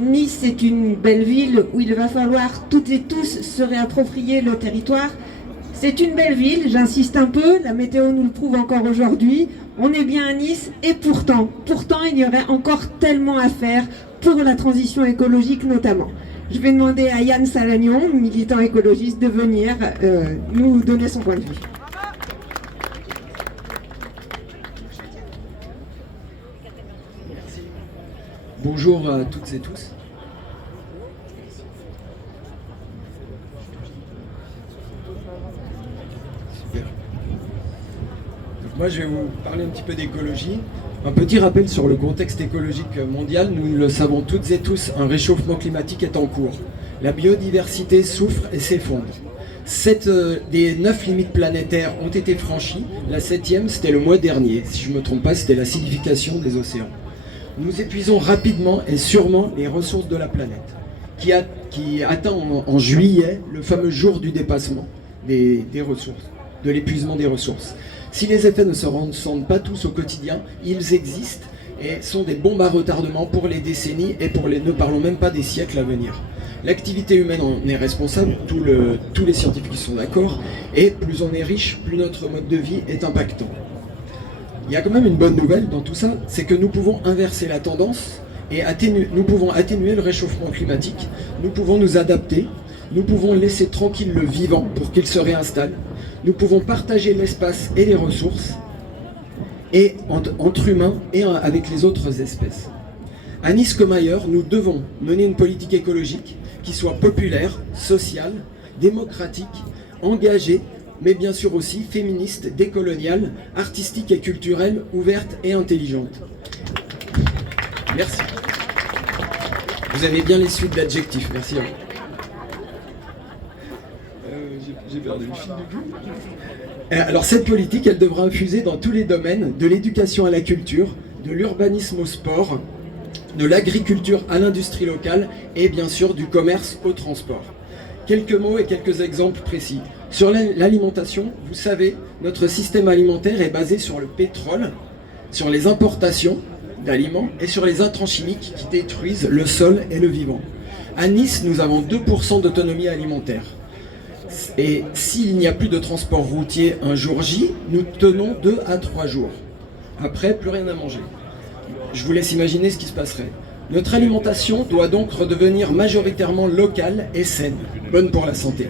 Nice est une belle ville où il va falloir toutes et tous se réapproprier le territoire. C'est une belle ville, j'insiste un peu, la météo nous le prouve encore aujourd'hui. On est bien à Nice et pourtant, il y aurait encore tellement à faire pour la transition écologique notamment. Je vais demander à Yann Salagnon, militant écologiste, de venir nous donner son point de vue. Bonjour à toutes et tous. Super. Donc moi je vais vous parler un petit peu d'écologie. Un petit rappel sur le contexte écologique mondial. Nous le savons toutes et tous, un réchauffement climatique est en cours. La biodiversité souffre et s'effondre. 7 des 9 limites planétaires ont été franchies. La 7e, c'était le mois dernier. Si je ne me trompe pas, c'était l'acidification des océans. Nous épuisons rapidement et sûrement les ressources de la planète, qui atteint en juillet le fameux jour du dépassement des ressources, de l'épuisement des ressources. Si les effets ne se ressentent pas tous au quotidien, ils existent et sont des bombes à retardement pour les décennies et ne parlons même pas des siècles à venir. L'activité humaine en est responsable, tous les scientifiques sont d'accord, et plus on est riche, plus notre mode de vie est impactant. Il y a quand même une bonne nouvelle dans tout ça, c'est que nous pouvons inverser la tendance et nous pouvons atténuer le réchauffement climatique, nous pouvons nous adapter, nous pouvons laisser tranquille le vivant pour qu'il se réinstalle, nous pouvons partager l'espace et les ressources, et entre humains et avec les autres espèces. À Nice comme ailleurs, nous devons mener une politique écologique qui soit populaire, sociale, démocratique, engagée, mais bien sûr aussi féministe, décoloniale, artistique et culturelle, ouverte et intelligente. Merci. Vous avez bien les suites d'adjectifs, merci à vous. J'ai perdu le fil du coup. Alors cette politique, elle devra infuser dans tous les domaines, de l'éducation à la culture, de l'urbanisme au sport, de l'agriculture à l'industrie locale et bien sûr du commerce au transport. Quelques mots et quelques exemples précis. Sur l'alimentation, vous savez, notre système alimentaire est basé sur le pétrole, sur les importations d'aliments et sur les intrants chimiques qui détruisent le sol et le vivant. À Nice, nous avons 2% d'autonomie alimentaire. Et s'il n'y a plus de transport routier un jour J, nous tenons 2 à 3 jours. Après, plus rien à manger. Je vous laisse imaginer ce qui se passerait. Notre alimentation doit donc redevenir majoritairement locale et saine, bonne pour la santé.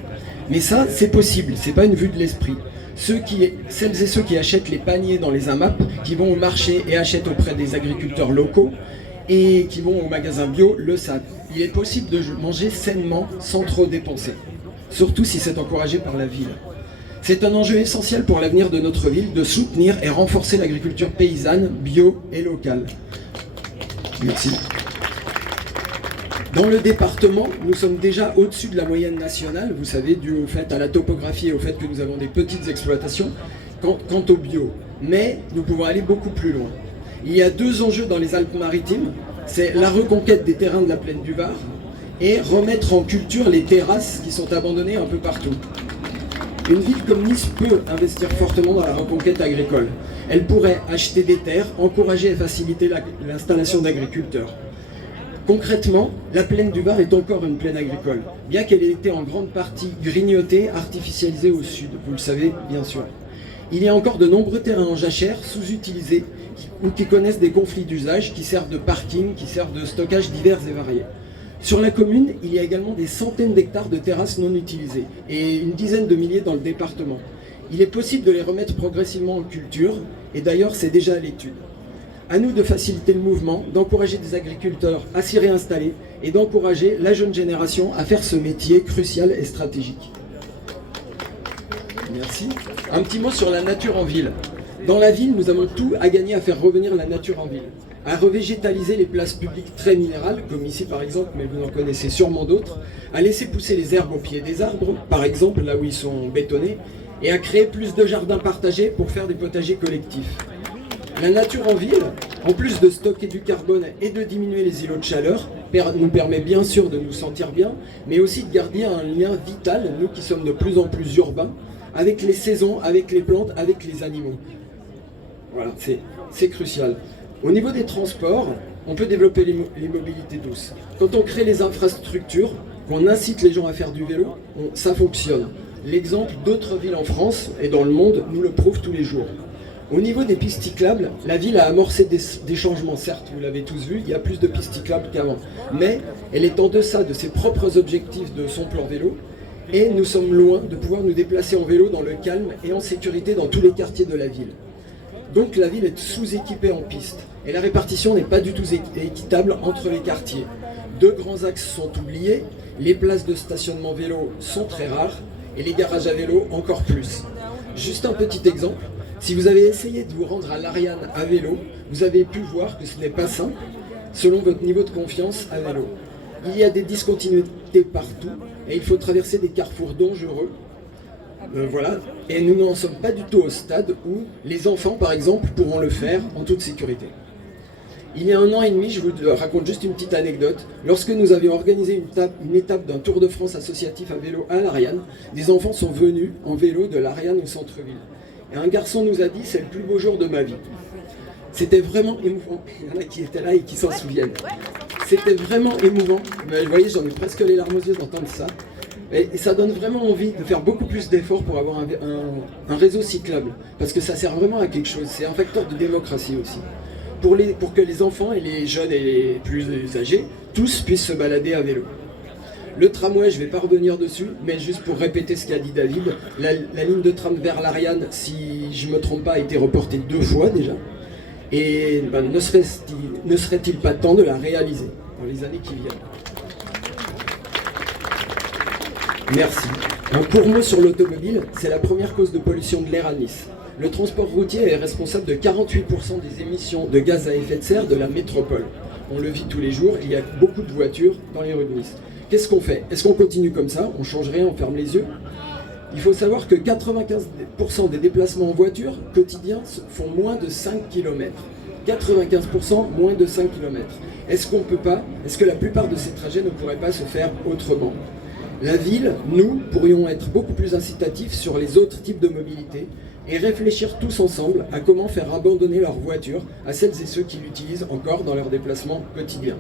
Mais ça, c'est possible, c'est pas une vue de l'esprit. Celles et ceux qui achètent les paniers dans les AMAP, qui vont au marché et achètent auprès des agriculteurs locaux, et qui vont au magasin bio, le savent. Il est possible de manger sainement sans trop dépenser, surtout si c'est encouragé par la ville. C'est un enjeu essentiel pour l'avenir de notre ville de soutenir et renforcer l'agriculture paysanne, bio et locale. Merci. Dans le département, nous sommes déjà au-dessus de la moyenne nationale, vous savez, dû au fait à la topographie et au fait que nous avons des petites exploitations, quant au bio. Mais nous pouvons aller beaucoup plus loin. Il y a 2 enjeux dans les Alpes-Maritimes, c'est la reconquête des terrains de la plaine du Var et remettre en culture les terrasses qui sont abandonnées un peu partout. Une ville comme Nice peut investir fortement dans la reconquête agricole. Elle pourrait acheter des terres, encourager et faciliter l'installation d'agriculteurs. Concrètement, la plaine du Var est encore une plaine agricole, bien qu'elle ait été en grande partie grignotée, artificialisée au sud, vous le savez bien sûr. Il y a encore de nombreux terrains en jachère sous-utilisés ou qui connaissent des conflits d'usage, qui servent de parking, qui servent de stockage divers et variés. Sur la commune, il y a également des centaines d'hectares de terrasses non utilisées et une dizaine de milliers dans le département. Il est possible de les remettre progressivement en culture et d'ailleurs c'est déjà à l'étude. À nous de faciliter le mouvement, d'encourager des agriculteurs à s'y réinstaller et d'encourager la jeune génération à faire ce métier crucial et stratégique. Merci. Un petit mot sur la nature en ville. Dans la ville, nous avons tout à gagner à faire revenir la nature en ville, à revégétaliser les places publiques très minérales, comme ici par exemple, mais vous en connaissez sûrement d'autres, à laisser pousser les herbes au pied des arbres, par exemple là où ils sont bétonnés, et à créer plus de jardins partagés pour faire des potagers collectifs. La nature en ville, en plus de stocker du carbone et de diminuer les îlots de chaleur, nous permet bien sûr de nous sentir bien, mais aussi de garder un lien vital, nous qui sommes de plus en plus urbains, avec les saisons, avec les plantes, avec les animaux. Voilà, c'est crucial. Au niveau des transports, on peut développer les mobilités douces. Quand on crée les infrastructures, qu'on incite les gens à faire du vélo, ça fonctionne. L'exemple d'autres villes en France et dans le monde nous le prouve tous les jours. Au niveau des pistes cyclables, la ville a amorcé des changements, certes, vous l'avez tous vu, il y a plus de pistes cyclables qu'avant. Mais elle est en deçà de ses propres objectifs de son plan vélo, et nous sommes loin de pouvoir nous déplacer en vélo dans le calme et en sécurité dans tous les quartiers de la ville. Donc la ville est sous-équipée en pistes, et la répartition n'est pas du tout équitable entre les quartiers. Deux grands axes sont oubliés, les places de stationnement vélo sont très rares, et les garages à vélo encore plus. Juste un petit exemple, si vous avez essayé de vous rendre à l'Ariane à vélo, vous avez pu voir que ce n'est pas simple, selon votre niveau de confiance à vélo. Il y a des discontinuités partout, et il faut traverser des carrefours dangereux. Voilà, et nous n'en sommes pas du tout au stade où les enfants, par exemple, pourront le faire en toute sécurité. Il y a 1 an et demi, je vous raconte juste une petite anecdote. Lorsque nous avions organisé une étape d'un Tour de France associatif à vélo à l'Ariane, des enfants sont venus en vélo de l'Ariane au centre-ville. Et un garçon nous a dit « c'est le plus beau jour de ma vie ». C'était vraiment émouvant. Il y en a qui étaient là et qui s'en souviennent. C'était vraiment émouvant. Mais vous voyez, j'en ai presque les larmes aux yeux d'entendre ça. Et ça donne vraiment envie de faire beaucoup plus d'efforts pour avoir un réseau cyclable. Parce que ça sert vraiment à quelque chose. C'est un facteur de démocratie aussi. Pour que les enfants et les jeunes et les plus âgés, tous puissent se balader à vélo. Le tramway, je ne vais pas revenir dessus, mais juste pour répéter ce qu'a dit David, la ligne de tram vers l'Ariane, si je ne me trompe pas, a été reportée 2 fois déjà. Et ne serait-il pas temps de la réaliser dans les années qui viennent? Merci. Un court mot sur l'automobile, c'est la première cause de pollution de l'air à Nice. Le transport routier est responsable de 48% des émissions de gaz à effet de serre de la métropole. On le vit tous les jours, il y a beaucoup de voitures dans les rues de Nice. Qu'est-ce qu'on fait? Est-ce qu'on continue comme ça? On change rien, on ferme les yeux? Il faut savoir que 95% des déplacements en voiture quotidiens font moins de 5 km. 95% moins de 5 km. Est-ce que la plupart de ces trajets ne pourraient pas se faire autrement? La ville, nous, pourrions être beaucoup plus incitatifs sur les autres types de mobilité et réfléchir tous ensemble à comment faire abandonner leur voiture à celles et ceux qui l'utilisent encore dans leurs déplacements quotidiens.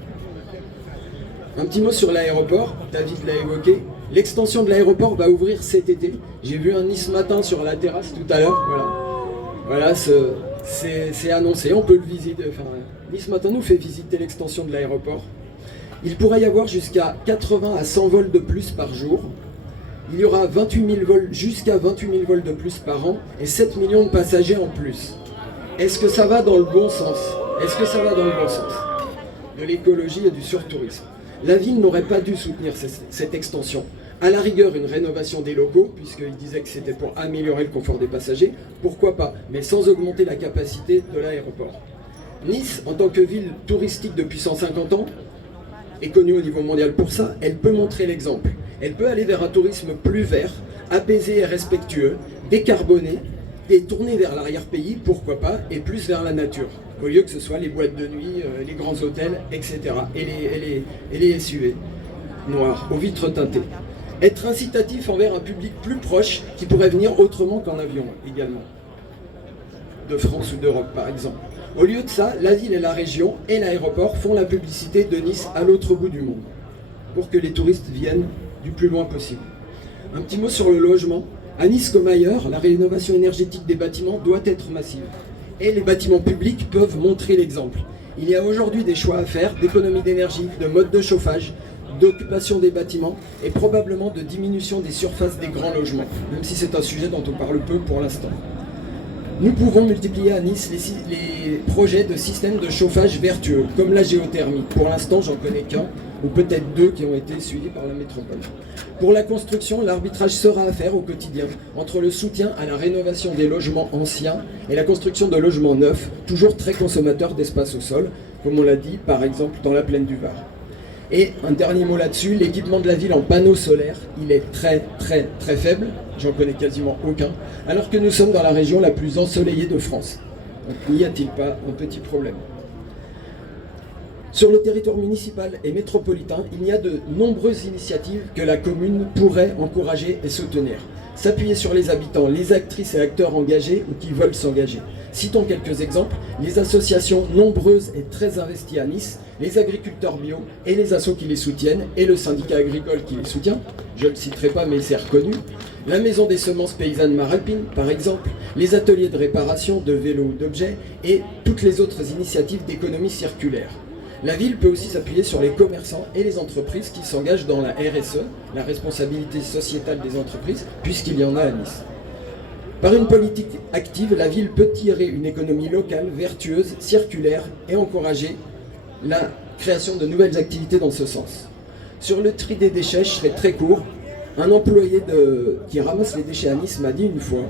Un petit mot sur l'aéroport, David l'a évoqué. L'extension de l'aéroport va ouvrir cet été. J'ai vu un Nice Matin sur la terrasse tout à l'heure. Voilà, c'est annoncé, on peut le visiter. Enfin, Nice Matin nous fait visiter l'extension de l'aéroport. Il pourrait y avoir jusqu'à 80 à 100 vols de plus par jour. Il y aura 28 000 vols, jusqu'à 28 000 vols de plus par an et 7 millions de passagers en plus. Est-ce que ça va dans le bon sens? Est-ce que ça va dans le bon sens? De l'écologie et du surtourisme. La ville n'aurait pas dû soutenir cette extension. À la rigueur, une rénovation des locaux, puisqu'il disait que c'était pour améliorer le confort des passagers, pourquoi pas, mais sans augmenter la capacité de l'aéroport. Nice, en tant que ville touristique depuis 150 ans, est connue au niveau mondial pour ça, elle peut montrer l'exemple. Elle peut aller vers un tourisme plus vert, apaisé et respectueux, décarboné, et tourné vers l'arrière-pays, pourquoi pas, et plus vers la nature, au lieu que ce soit les boîtes de nuit, les grands hôtels, etc. Et les SUV noirs, aux vitres teintées. Être incitatif envers un public plus proche qui pourrait venir autrement qu'en avion également. De France ou d'Europe par exemple. Au lieu de ça, la ville et la région et l'aéroport font la publicité de Nice à l'autre bout du monde, pour que les touristes viennent du plus loin possible. Un petit mot sur le logement. À Nice comme ailleurs, la rénovation énergétique des bâtiments doit être massive. Et les bâtiments publics peuvent montrer l'exemple. Il y a aujourd'hui des choix à faire d'économie d'énergie, de mode de chauffage, d'occupation des bâtiments et probablement de diminution des surfaces des grands logements, même si c'est un sujet dont on parle peu pour l'instant. Nous pouvons multiplier à Nice les projets de systèmes de chauffage vertueux, comme la géothermie. Pour l'instant, j'en connais qu'un, ou peut-être 2 qui ont été suivis par la métropole. Pour la construction, l'arbitrage sera à faire au quotidien entre le soutien à la rénovation des logements anciens et la construction de logements neufs, toujours très consommateurs d'espace au sol, comme on l'a dit par exemple dans la plaine du Var. Et un dernier mot là-dessus, l'équipement de la ville en panneaux solaires, il est très faible, j'en connais quasiment aucun, alors que nous sommes dans la région la plus ensoleillée de France. Donc n'y a-t-il pas un petit problème? Sur le territoire municipal et métropolitain, il y a de nombreuses initiatives que la commune pourrait encourager et soutenir. S'appuyer sur les habitants, les actrices et acteurs engagés ou qui veulent s'engager. Citons quelques exemples, les associations nombreuses et très investies à Nice, les agriculteurs bio et les assos qui les soutiennent, et le syndicat agricole qui les soutient, je ne le citerai pas mais c'est reconnu, la maison des semences paysannes Maralpine par exemple, les ateliers de réparation de vélos ou d'objets et toutes les autres initiatives d'économie circulaire. La ville peut aussi s'appuyer sur les commerçants et les entreprises qui s'engagent dans la RSE, la responsabilité sociétale des entreprises, puisqu'il y en a à Nice. Par une politique active, la ville peut tirer une économie locale, vertueuse, circulaire et encourager la création de nouvelles activités dans ce sens. Sur le tri des déchets, je serai très court. Un employé qui ramasse les déchets à Nice m'a dit une fois,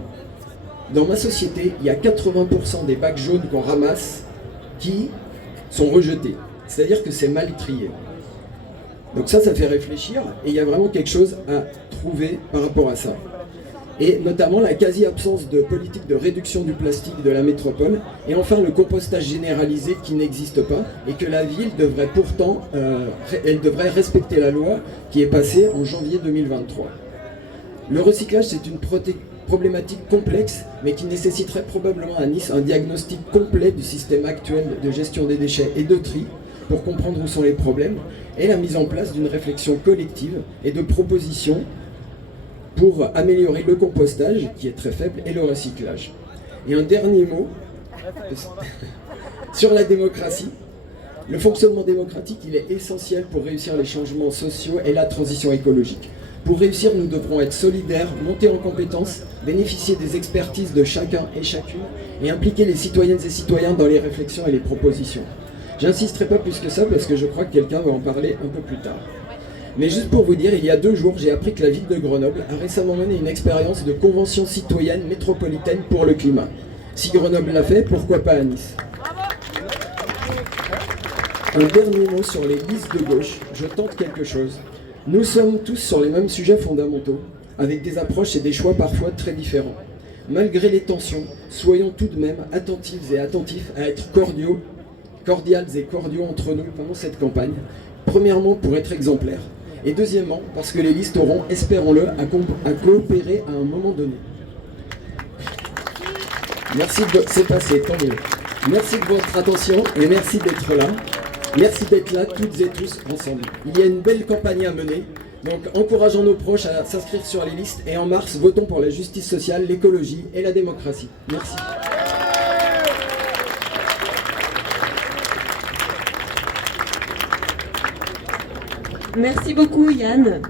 dans ma société, il y a 80% des bacs jaunes qu'on ramasse qui sont rejetés. C'est-à-dire que c'est mal trié. Donc ça fait réfléchir et il y a vraiment quelque chose à trouver par rapport à ça. Et notamment la quasi-absence de politique de réduction du plastique de la métropole, et enfin le compostage généralisé qui n'existe pas, et que la ville devrait pourtant elle devrait respecter la loi qui est passée en janvier 2023. Le recyclage, c'est une problématique complexe, mais qui nécessiterait probablement à Nice un diagnostic complet du système actuel de gestion des déchets et de tri, pour comprendre où sont les problèmes, et la mise en place d'une réflexion collective et de propositions pour améliorer le compostage, qui est très faible, et le recyclage. Et un dernier mot sur la démocratie. Le fonctionnement démocratique, il est essentiel pour réussir les changements sociaux et la transition écologique. Pour réussir, nous devrons être solidaires, monter en compétences, bénéficier des expertises de chacun et chacune, et impliquer les citoyennes et citoyens dans les réflexions et les propositions. J'insisterai pas plus que ça, parce que je crois que quelqu'un va en parler un peu plus tard. Mais juste pour vous dire, il y a 2 jours, j'ai appris que la ville de Grenoble a récemment mené une expérience de convention citoyenne métropolitaine pour le climat. Si Grenoble l'a fait, pourquoi pas à Nice? Un dernier mot sur les listes de gauche, je tente quelque chose. Nous sommes tous sur les mêmes sujets fondamentaux, avec des approches et des choix parfois très différents. Malgré les tensions, soyons tout de même attentifs et attentifs à être cordiales et cordiaux entre nous pendant cette campagne. Premièrement, pour être exemplaires. Et deuxièmement, parce que les listes auront, espérons-le, à coopérer à un moment donné. Merci c'est passé, tant mieux. Merci de votre attention et merci d'être là. Merci d'être là, toutes et tous, ensemble. Il y a une belle campagne à mener, donc encourageons nos proches à s'inscrire sur les listes et en mars, votons pour la justice sociale, l'écologie et la démocratie. Merci. Merci beaucoup Yann.